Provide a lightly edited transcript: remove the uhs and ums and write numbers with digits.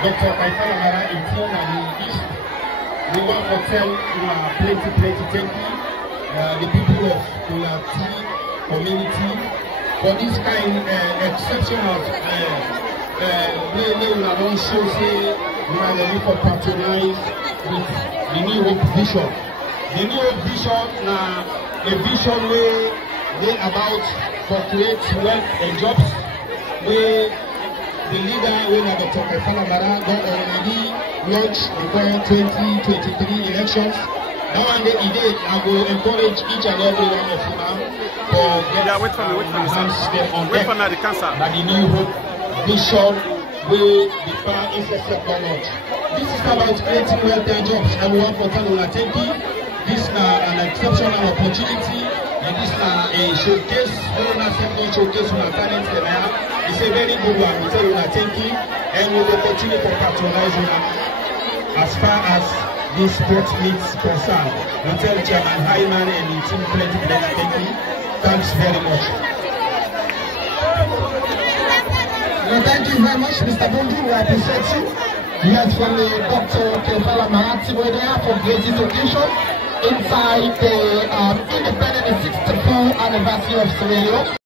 Dr. Kaifala Mara in Team and the East. We want to tell plenty thank you. The people of Ulati community for this kind exceptional we will show say we are ready for patronize with the New Hope vision. The New Hope vision now a vision where they about for create wealth and jobs where the leader when Dr. Kaifala Mara got already launched before 2023 elections. Now and then I will encourage each and every one of you now for wait for me, wait for the cancer. But the New Hope vision will be far incessant knowledge. This is about creating wealth and jobs, and we want for Tanola Tenki. This is an exceptional opportunity, and this is a showcase, showcase on talent there. It's a very good one. We tell you Tenki, and we will continue to patronize you as far as this sport meets concerned. We tell Chairman Hyman and the team plenty thank you. Thanks very much. Well, thank you very much, Mr. Bundu. We appreciate you. Yes, from the Dr. Kaifala Mara there for this occasion inside the Independent 64th anniversary of Sierra Leone.